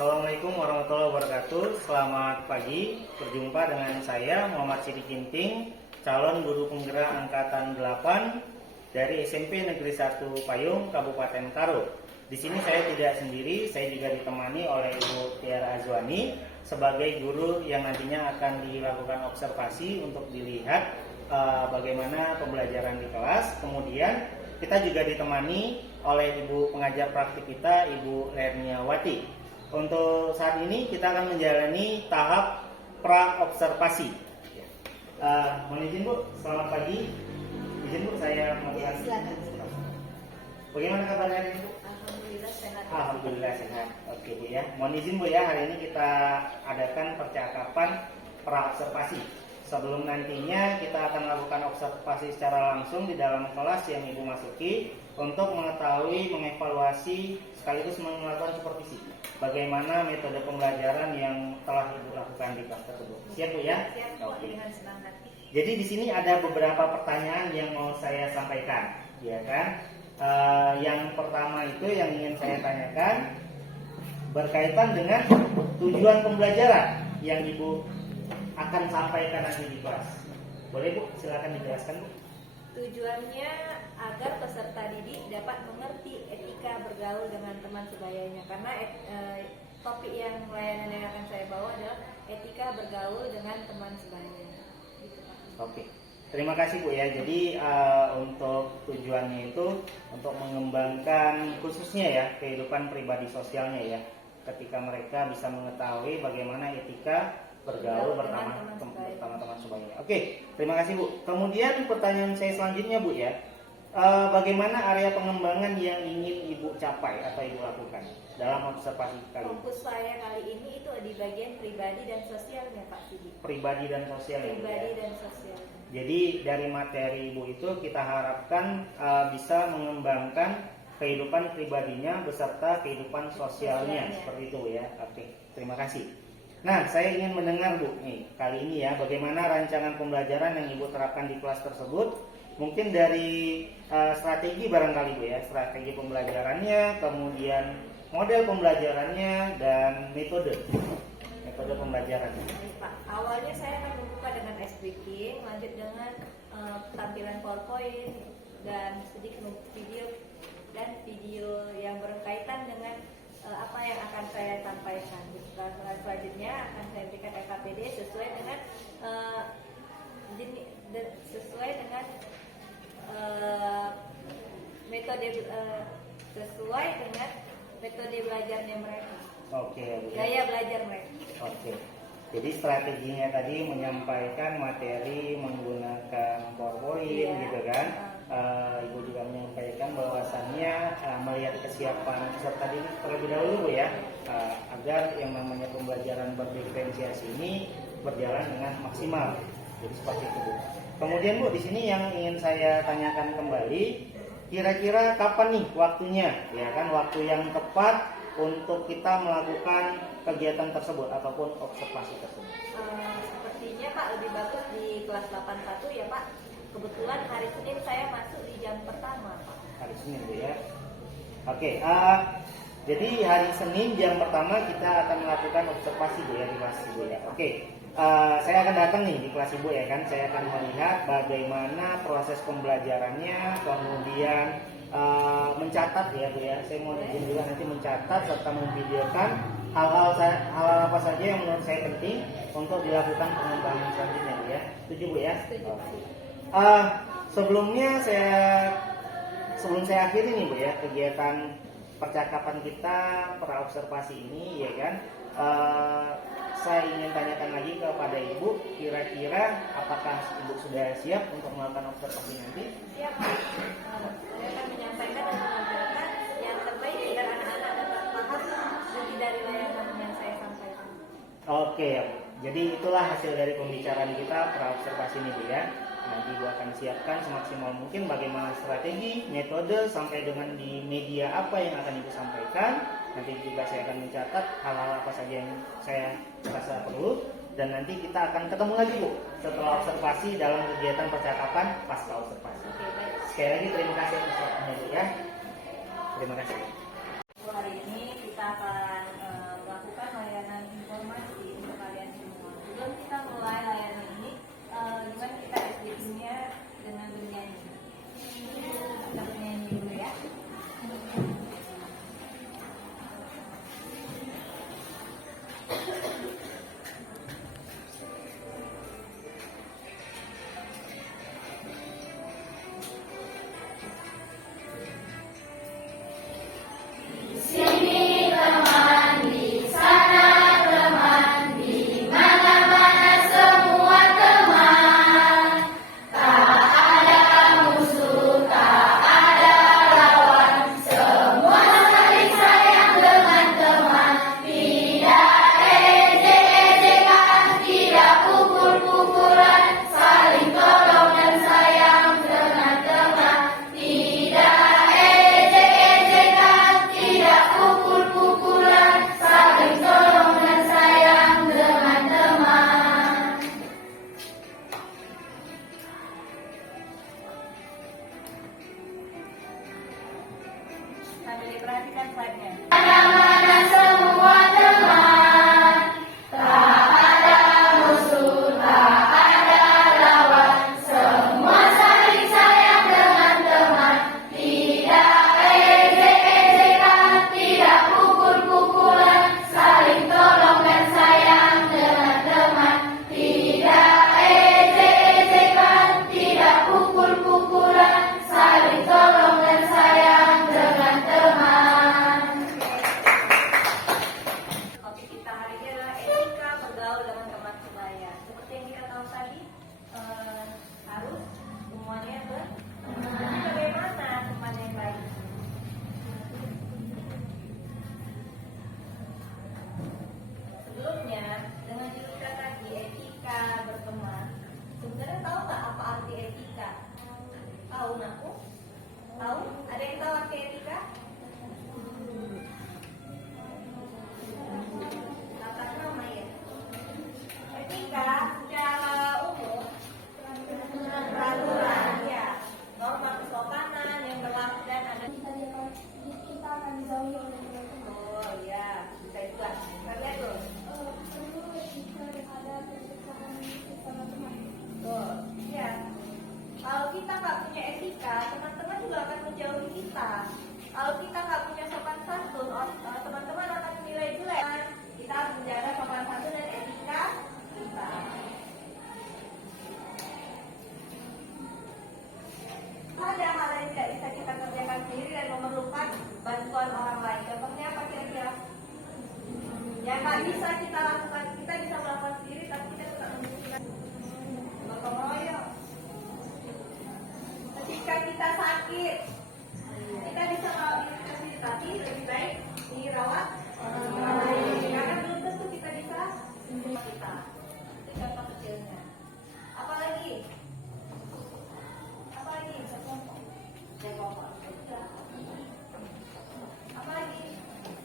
Assalamualaikum warahmatullahi wabarakatuh. Selamat pagi. Berjumpa dengan saya Muhammad Sidik Ginting, calon guru penggerak angkatan 8 dari SMP Negeri 1 Payung, Kabupaten Karo. Di sini saya tidak sendiri, saya juga ditemani oleh Ibu Tiara Azwani sebagai guru yang nantinya akan dilakukan observasi untuk dilihat bagaimana pembelajaran di kelas. Kemudian kita juga ditemani oleh Ibu pengajar praktik kita, Ibu Lerniawati. Untuk saat ini kita akan menjalani tahap pra-observasi. Mohon izin Bu, selamat pagi. Izin Bu, saya melihat. Silakan. Bagaimana kabarnya hari ini Bu? Alhamdulillah sehat. Alhamdulillah sehat. Oke Bu ya. Mohon izin Bu ya, hari ini kita adakan percakapan pra-observasi. Sebelum nantinya kita akan melakukan observasi secara langsung di dalam kelas yang Ibu masuki untuk mengetahui, mengevaluasi, sekaligus melakukan supervisi bagaimana metode pembelajaran yang telah Ibu lakukan di kelas tersebut. Siap Bu ya? Siap Bu, dengan senang hati. Jadi di sini ada beberapa pertanyaan yang mau saya sampaikan, ya kan? Yang pertama itu yang ingin saya tanyakan berkaitan dengan tujuan pembelajaran yang Ibu akan sampaikan nanti di kelas. Boleh Bu, silakan dijelaskan Bu. Tujuannya agar peserta didik dapat mengerti etika bergaul dengan teman sebayanya, karena topik yang layanan yang akan saya bawa adalah etika bergaul dengan teman sebayanya. Gitu, Pak. Oke, terima kasih Bu ya. Jadi untuk tujuannya itu untuk mengembangkan khususnya ya kehidupan pribadi sosialnya ya, ketika mereka bisa mengetahui bagaimana etika bergaul bersama teman-teman sebagainya. Oke, terima kasih Bu. Kemudian pertanyaan saya selanjutnya Bu ya, bagaimana area pengembangan yang ingin Ibu capai atau Ibu lakukan dalam observasi kali ini? Fokus saya kali ini itu di bagian pribadi dan sosialnya Pak Sidik. Pribadi dan sosial ya. Pribadi dan sosial. Jadi dari materi Ibu itu kita harapkan bisa mengembangkan kehidupan pribadinya beserta kehidupan sosialnya. Seperti itu ya. Oke, terima kasih. Nah, saya ingin mendengar Bu nih kali ini ya, bagaimana rancangan pembelajaran yang Ibu terapkan di kelas tersebut. Mungkin dari strategi barangkali Bu ya, strategi pembelajarannya, kemudian model pembelajarannya dan metode pembelajarannya. Pak, awalnya saya akan membuka dengan ice breaking, lanjut dengan tampilan PowerPoint dan sedikit video yang berkaitan dengan apa yang akan saya sampaikan. Selanjutnya akan saya berikan FKPD sesuai dengan metode belajarnya mereka. Oke, Bu. Gaya belajar mereka. Oke. Jadi strateginya tadi menyampaikan materi menggunakan PowerPoint gitu kan. Ibu juga menyampaikan bahwasannya melihat kesiapan peserta didik terlebih dahulu Bu ya, agar yang namanya pembelajaran berdiferensiasi ini berjalan dengan maksimal. Jadi seperti itu Bu. Kemudian Bu, di sini yang ingin saya tanyakan kembali, kira-kira kapan nih waktunya, ya kan, waktu yang tepat untuk kita melakukan kegiatan tersebut ataupun observasi tersebut? Sepertinya Pak lebih bagus di kelas 81 ya Pak. Kebetulan hari Senin saya masuk di jam pertama Pak. Hari Senin Bu ya. Oke, jadi hari Senin jam pertama kita akan melakukan observasi Bu ya di kelas Ibu ya. Oke, saya akan datang nih di kelas Ibu ya kan. Saya akan melihat bagaimana proses pembelajarannya, kemudian mencatat ya Bu ya. Saya mau izin juga nanti mencatat serta memvideokan hal-hal apa saja yang menurut saya penting untuk dilakukan pengembangan selanjutnya Bu ya. Setuju Bu ya? Setuju. Sebelum saya akhiri nih Bu ya kegiatan percakapan kita pra observasi ini ya kan, saya ingin tanyakan lagi kepada Ibu, kira-kira apakah Ibu sudah siap untuk melakukan observasi nanti? Siap Pak. Saya akan menyampaikan dan mengajarkan yang terbaik agar anak-anak dapat paham lebih dari layanan yang saya sampaikan. Oke, jadi itulah hasil dari pembicaraan kita pra observasi ini Bu ya. Nanti Ibu akan siapkan semaksimal mungkin bagaimana strategi, metode, sampai dengan di media apa yang akan Ibu sampaikan. Nanti juga saya akan mencatat hal-hal apa saja yang saya rasa perlu. Dan nanti kita akan ketemu lagi Bu setelah observasi dalam kegiatan percakapan pasca observasi. Oke, baik. Sekali lagi terima kasih atas waktunya Bu ya. Terima kasih. Hari ini kita akan melakukan bisa kita lakukan, kita bisa melakukan sendiri, tapi kita tetap membutuhkan gotong royong. Ketika kita sakit, kita bisa merawat diri kita sendiri, tapi lebih baik dirawat orang lain. Karena belum tentu kita bisa sembuh kita. Itu contoh kecilnya. Apalagi? Apalagi? Kelompok. Apalagi?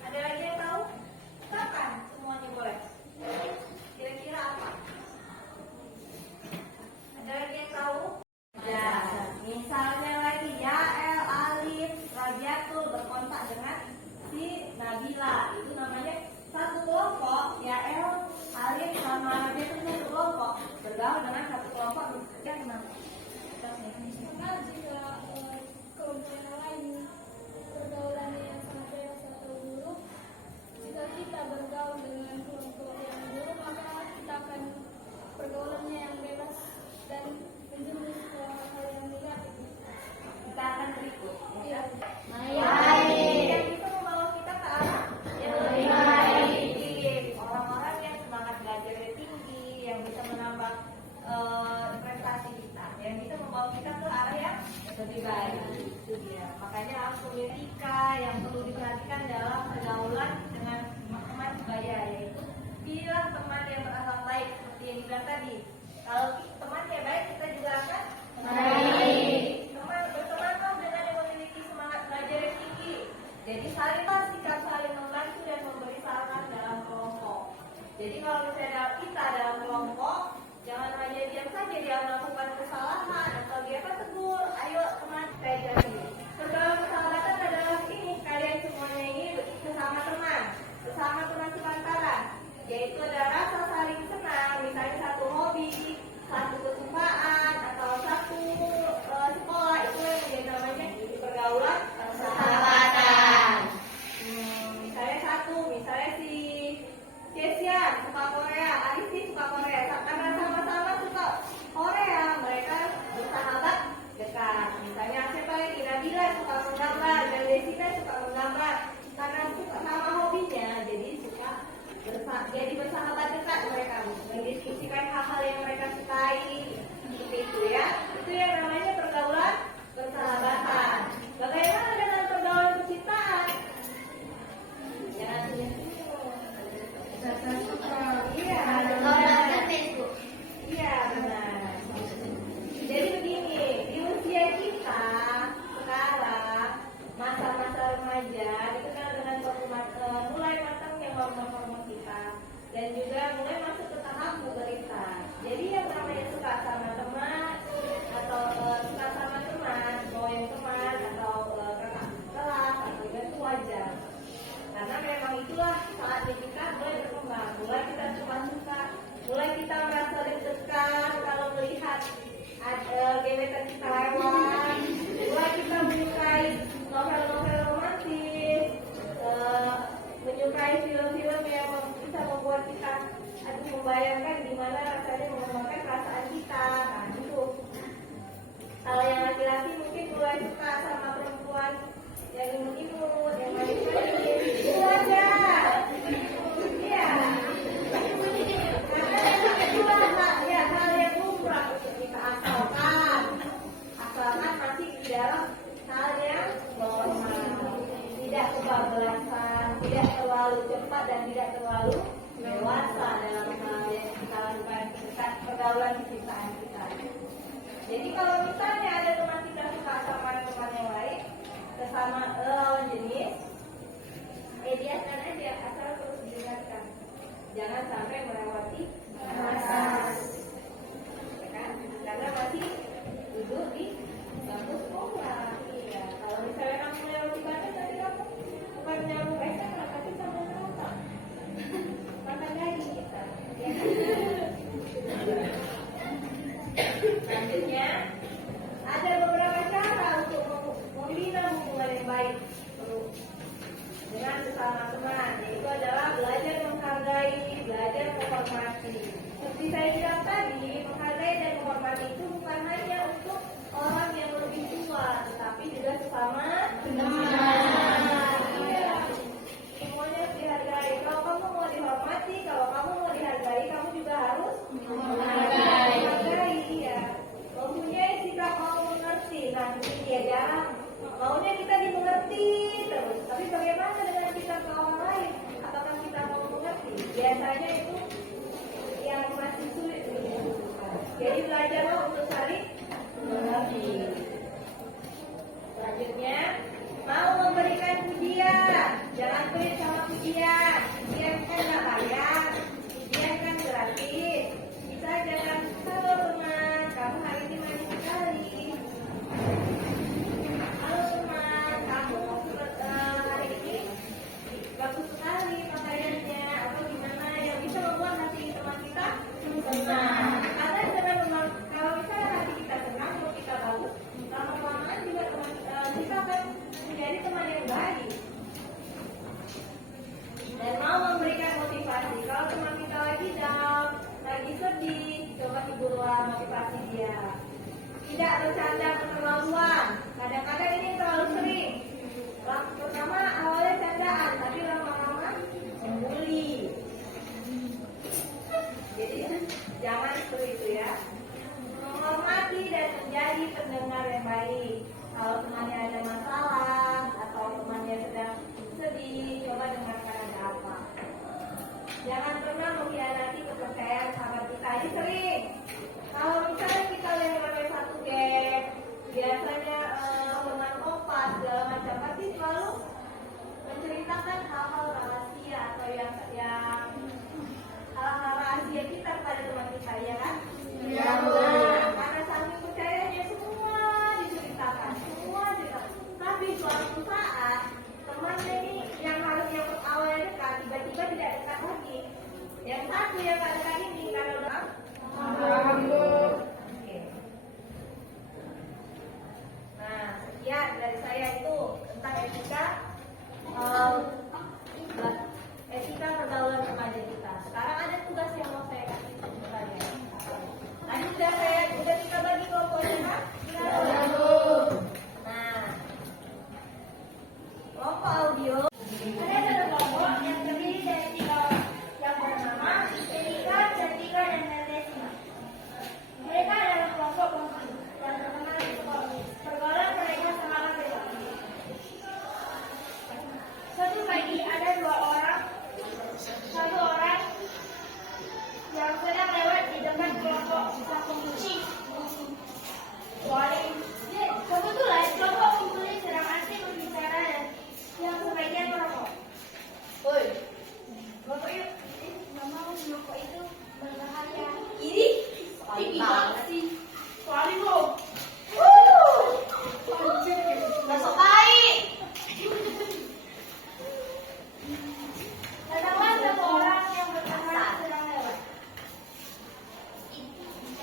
Ada lagi yang tahu? Kapan semuanya boleh? Kira-kira apa? Ada lagi yang tahu? Ya, misalnya lagi Yael, Alif, Rabiatul berkontak dengan si Nabila, itu namanya satu kelompok. Yael, Alif sama Rabiatul satu kelompok, bergaul dengan satu kelompok. Yang kenapa? Karena jika kelompok yang lain pergaulannya yang sangat bebas atau buruk, jika kita bergaul dengan kelompok yang buruk, maka kita akan pergaulannya yang bebas dan menjerumus ke hal yang negatif. Kita akan berikut. Iya. Yang bisa membawa kita ke arah yang lebih baik. Orang-orang yang semangat belajarnya tinggi, yang bisa menambah prestasi kita, yang bisa membawa kita ke arah yang lebih baik. Itu dia. Makanya etika yang perlu diperhatikan dalam pergaulan dengan teman sebaya, yaitu pilih teman yang berakhlak baik seperti yang dibilang tadi. Kalau temannya baik, kita juga akan baik. Bertemanlah dengan yang memiliki semangat belajar yang tinggi. Jadi salinglah sikap saling membantu dan memberi saran dalam kelompok. Jadi kalau misalnya kita dalam kelompok, jangan hanya diam saja dia melakukan kesalahan atau dia tegur. Ayo teman, belajar ini. Pergaulan persahabatan adalah ini, kalian semuanya ini bersama teman sepantaran, yaitu ada rasa saling senang, misalnya satu hobi, satu kesukaan, atau satu sekolah, itu yang menjadi namanya pergaulan persahabatan. Misalnya si Cesia suka Korea, Alisti suka Korea, karena sama-sama suka Korea, mereka bersahabat dekat. Misalnya siapa lagi, Nabila suka menggambar dan Desita suka menggambar, karena suka sama hobinya, jadi bersahabat dekat mereka, mendiskusikan hal-hal yang mereka sukai, seperti itu ya. Itu yang namanya pergaulan persahabatan. Bagaimana dengan pergaulan percintaan? Jangan iya, iya benar. Jadi begini, di usia kita sekarang, masa-masa remaja dikenal dengan mulai matangnya hormon-hormon kita, dan juga mulai masuk ke tahap pubertas. Jadi yang namanya suka sama teman atau suka sama teman, mau yang teman atau kakak kelas atau itu wajar. Karena memang itulah saatnya kita mulai berkembang, mulai kita suka-suka, mulai kita merasa deg-degan kalau melihat gebetan kita lewat, mulai kita menyukai novel-novel romantis, menyukai film-film yang bisa membuat kita membayangkan gimana rasanya mengembangkan perasaan kita. Nah itu. Kalau yang laki-laki mungkin mulai suka sama perempuan yang imut-imut, yang manis-manis, itu aja. Iya. Karena itulah hal yang lumrah untuk kita asalkan masih di dalam hal yang normal, tidak kebablasan, tidak terlalu cepat dan tidak terlalu dewasa dalam hal yang kita lakukan pergaulan percintaan kita. Jadi kalau misalnya ada teman kita suka sama teman yang lain, sesama lawan jenis, mediakan aja, asal terus diingatkan, jangan sampai melewati batas, ya kan? Karena masih duduk di bangku sekolah. Iya. Kalau misalnya kamu melewati batas, nanti kamu bukan nyambung SMA, tapi sama neraka. Makan lagi kita. Ya. Selanjutnya, ada beberapa cara untuk membina hubungan yang baik dengan sesama teman, yaitu adalah belajar menghargai, belajar menghormati. Seperti saya bilang tadi, menghargai dan menghormati itu bukan hanya untuk orang yang lebih tua, tetapi juga sesama teman. Iya. Semuanya harus dihargai. Kalau kamu mau dihormati, Menghargai, iya. Mempunyai sikap mau mengerti. Nah, ini dia jarang. Maunya kita dimengerti terus. Tapi bagaimana dengan kita ke orang lain? Apakah kita mau mengerti? Biasanya itu yang masih sulit. Jadi belajarlah untuk saling mengerti. Selanjutnya, mau memberikan pujian. Jangan pelit sama pujian. Pujian kan nggak bayar. Pujian kan gratis. Kita jangan, halo teman, kamu hari ini manis sekali. Halo teman, kamu hari ini bagus sekali pakaiannya. Atau gimana yang bisa membuat hati teman kita senang. Karena dengan kalau misalnya hati kita senang, mau kita bagus, lama-lamaan juga teman kita akan menjadi teman yang baik. Dan mau memberikan motivasi. Kalau teman kita lagi down, lagi sedih, coba hiburlah motivasi dia. Tidak bercanda keterlaluan. Kadang-kadang ini terlalu sering. Pertama awalnya candaan, tapi lama-lama membuli. Jadi jangan seperti itu ya. Menghormati dan menjadi pendengar yang baik. Kalau temannya ada masalah atau temannya sedang sedih, coba dengarkan ada apa. Jangan pernah mengkhianati kepercayaan sahabat kita. Ini sering. Kalau misalnya kita lewat satu geng, biasanya dengan kompas segala macam, pasti selalu menceritakan hal-hal rahasia atau yang hal-hal rahasia kita kepada teman kita, ya kan? Ya. Karena saling percayanya semua diceritakan, semua diceritakan. Tapi suatu saat temannya ini yang harusnya awalnya dekat, tiba-tiba tidak dekat lagi. Yang satu yang gak dekat ini karena udah Oke. Nah, sekian dari saya itu tentang etika pergaulan remaja kita. Sekarang ada tugas yang mau saya kasih ke kalian. Tadi udah kita bagi kelompoknya kan? Nah, kelompok audio ada satu kelompok yang terdiri dari 3 orang yang bernama Erika, Cantika, dan Nenesma. Mereka adalah kelompok yang terkenal di sekolah. Pergaulan mereka sangat bebas. Suatu pagi ada 2 orang, satu orang yang sedang lewat di depan kelompok pembuci. Kebetulan kelompok pembuci sedang asik berbicara dan yang sebagian merokok. Woi, merokok yuk. Nggak mau, merokok itu berbahaya. Iri banget sih. Soalnya lo. Nggak sok baik. Datanglah satu orang yang bernama sedang lewat.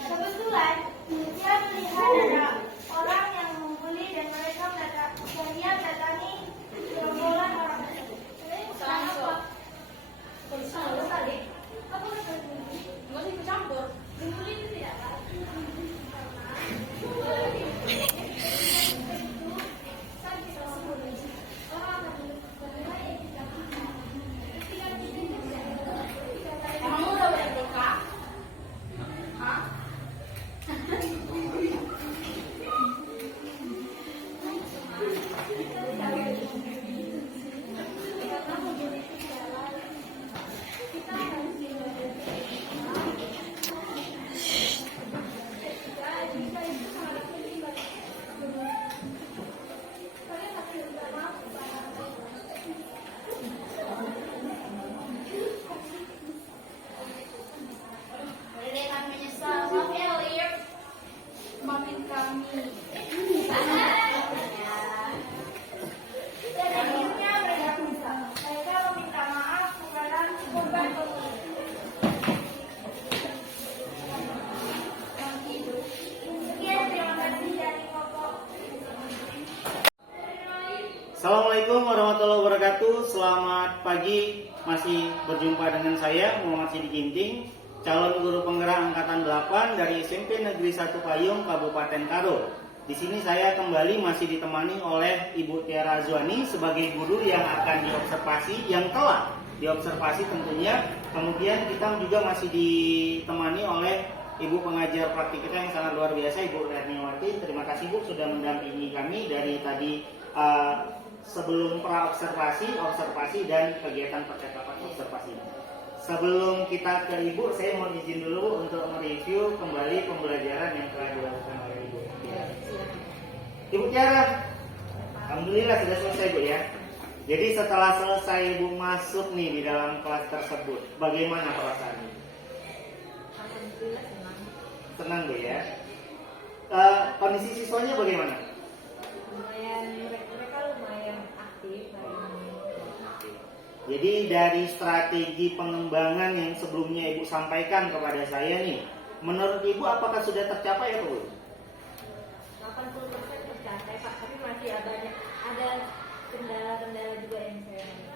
Kebetulan dia melihat ada orang yang membuli dan mereka datangi gerombolan orang tersebut. Kenapa? Salah tadi. Apa kata membuli? Nggak usah ikut campur. Membuli itu tidak baik. Kamu udah bernikah? Hah? Maafin kami. Dan akhirnya mereka bisa. Mereka meminta maaf kepada korban pembunuh. Sekian, terima kasih dari kelompok. Assalamualaikum warahmatullahi wabarakatuh. Selamat pagi. Masih berjumpa dengan saya Muhammad Sidi Ginting, calon guru penggerak angkatan 8 dari SMP Negeri 1 Payung, Kabupaten Karo. Di sini saya kembali masih ditemani oleh Ibu Tiara Azwani sebagai guru yang akan diobservasi yang telah diobservasi tentunya. Kemudian kita juga masih ditemani oleh Ibu pengajar praktik kita yang sangat luar biasa, Ibu Rerniwati. Terima kasih Bu sudah mendampingi kami dari tadi sebelum pra-observasi, observasi, dan kegiatan percakapan observasi. Sebelum kita ke Ibu, saya mau izin dulu untuk mereview kembali pembelajaran yang telah dilakukan oleh Ibu. Ibu Tiara, alhamdulillah sudah selesai Bu ya. Jadi setelah selesai Ibu masuk nih di dalam kelas tersebut, bagaimana perasaannya? Alhamdulillah senang. Senang Bu ya. Kondisi siswanya bagaimana? Mereka lumayan aktif hari ini. Jadi dari strategi pengembangan yang sebelumnya Ibu sampaikan kepada saya nih, menurut Ibu apakah sudah tercapai atau belum? 80% tercapai Pak, tapi masih ada kendala-kendala juga yang saya hadapi.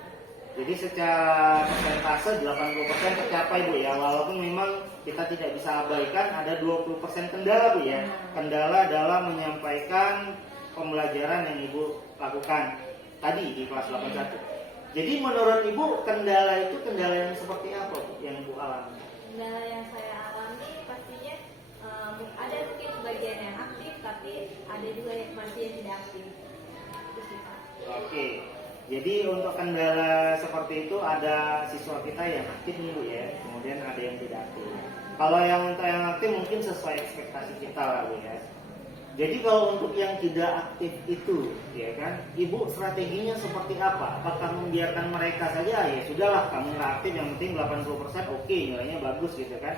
Jadi secara persentase 80% tercapai Bu ya, walaupun memang kita tidak bisa abaikan ada 20% kendala Bu ya. Kendala dalam menyampaikan pembelajaran yang Ibu lakukan tadi di kelas 81. Jadi menurut Ibu kendala itu kendala yang seperti apa Bu yang Ibu alami? Kendala yang saya alami pastinya ada mungkin sebagian yang aktif, tapi ada juga yang masih yang tidak aktif. Itu sih, Pak. Oke. Jadi untuk kendala seperti itu ada siswa kita yang aktif nih Bu ya, kemudian ada yang tidak aktif. Kalau yang untuk yang aktif mungkin sesuai ekspektasi kita lah Bu ya. Jadi kalau untuk yang tidak aktif itu, ya kan, Ibu strateginya seperti apa? Apakah membiarkan mereka saja, ya sudahlah kamu nggak aktif, yang penting 80% oke, nilainya bagus gitu kan?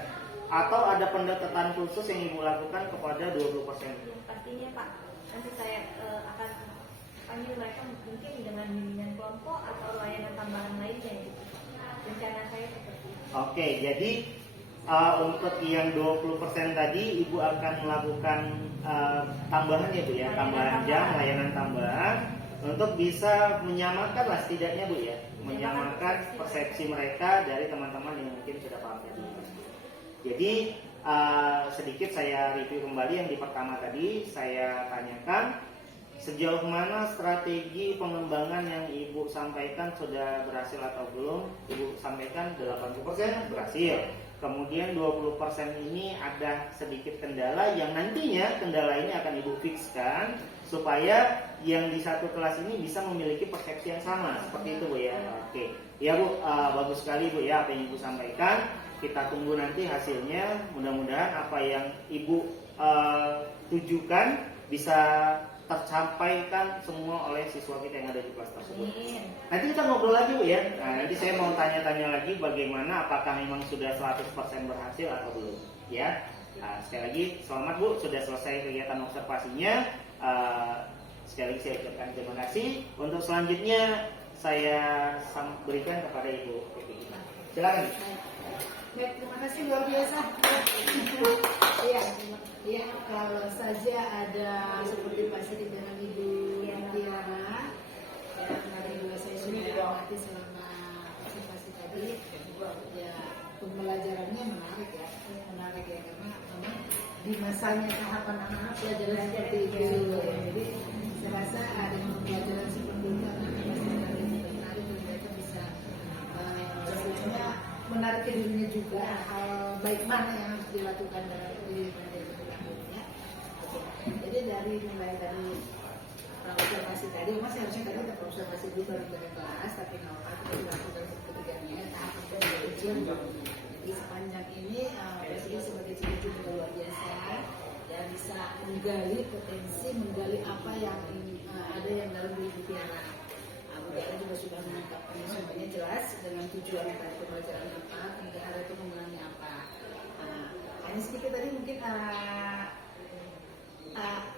Atau ada pendekatan khusus yang Ibu lakukan kepada 20%? Pastinya Pak, nanti saya akan panggil mereka mungkin dengan bimbingan kelompok atau layanan tambahan lainnya gitu. Rencana saya seperti itu. Oke, jadi untuk yang 20% tadi Ibu akan melakukan tambahan ya Bu ya, tambahan jam, layanan tambahan untuk bisa menyamakan lah setidaknya Bu ya, menyamakan persepsi mereka dari teman-teman yang mungkin sudah paham tadi. Jadi sedikit saya review kembali yang di pertama tadi saya tanyakan, sejauh mana strategi pengembangan yang Ibu sampaikan sudah berhasil atau belum? Ibu sampaikan 80% berhasil. Kemudian 20% ini ada sedikit kendala yang nantinya kendala ini akan Ibu fixkan supaya yang di satu kelas ini bisa memiliki persepsi yang sama. Seperti itu Bu ya. Oke. Ya Bu, bagus sekali Bu ya apa yang Ibu sampaikan. Kita tunggu nanti hasilnya. Mudah-mudahan apa yang Ibu tujukan bisa tersampaikan semua oleh siswa kita yang ada di kelas tersebut. Nanti kita ngobrol lagi Bu ya. Nah, nanti saya mau tanya-tanya lagi bagaimana apakah memang sudah 100% berhasil atau belum ya. Nah, sekali lagi selamat Bu sudah selesai kegiatan observasinya. Sekali lagi saya ucapkan terima kasih. Untuk selanjutnya saya berikan kepada Ibu. Silakan. Baik, terima kasih luar biasa. Iya, ya kalau saja ada seperti Pak Sidik dengan Ibu Tiara, ya kemarin juga saya sudah mengamati selama observasi tadi, ya pembelajarannya menarik ya karena memang di masanya tahapan anak-anak pelajaran seperti itu. Jadi saya rasa ada pembelajaran seperti itu anak menarik dan mereka bisa sebetulnya menarik ke dirinya juga hal baik mana yang harus dilakukan dalam diri mereka ya. Jadi mulai dari observasi tadi, Mas harusnya tadi kita observasi dulu baru ke kelas, tapi nggak apa kita dilakukan ketiganya tahap ujian. Jadi sepanjang ini Presiden sebagai cici juga luar biasa dan bisa menggali potensi, menggali apa yang ada yang dalam diri Tiara. Tiara juga sudah menangkapnya semuanya jelas dengan tujuan dari pembelajaran apa, negara itu mengulangi apa. Hanya sedikit tadi mungkin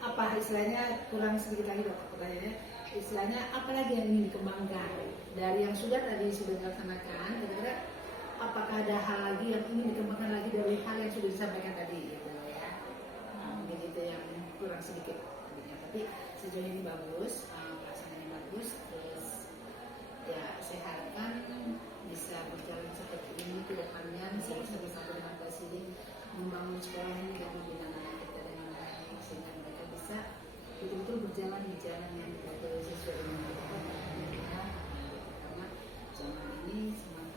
apa istilahnya kurang sedikit lagi Bapak pertanyaannya, istilahnya apa lagi yang ingin dikembangkan dari yang sudah dilaksanakan, kira-kira apakah ada hal lagi yang ingin dikembangkan lagi dari hal yang sudah disampaikan tadi gitu ya. Mungkin itu yang kurang sedikit tapi sejauh ini bagus, pelaksanaannya bagus. Ya, saya harapkan bisa berjalan seperti ini ke depannya, bersama-sama dengan Pak Sidik membangun sekolah ini dan membina anak kita dengan baik sehingga mereka bisa betul-betul berjalan di jalan yang sesuai dengan kita. Karena zaman ini semangat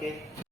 Oke.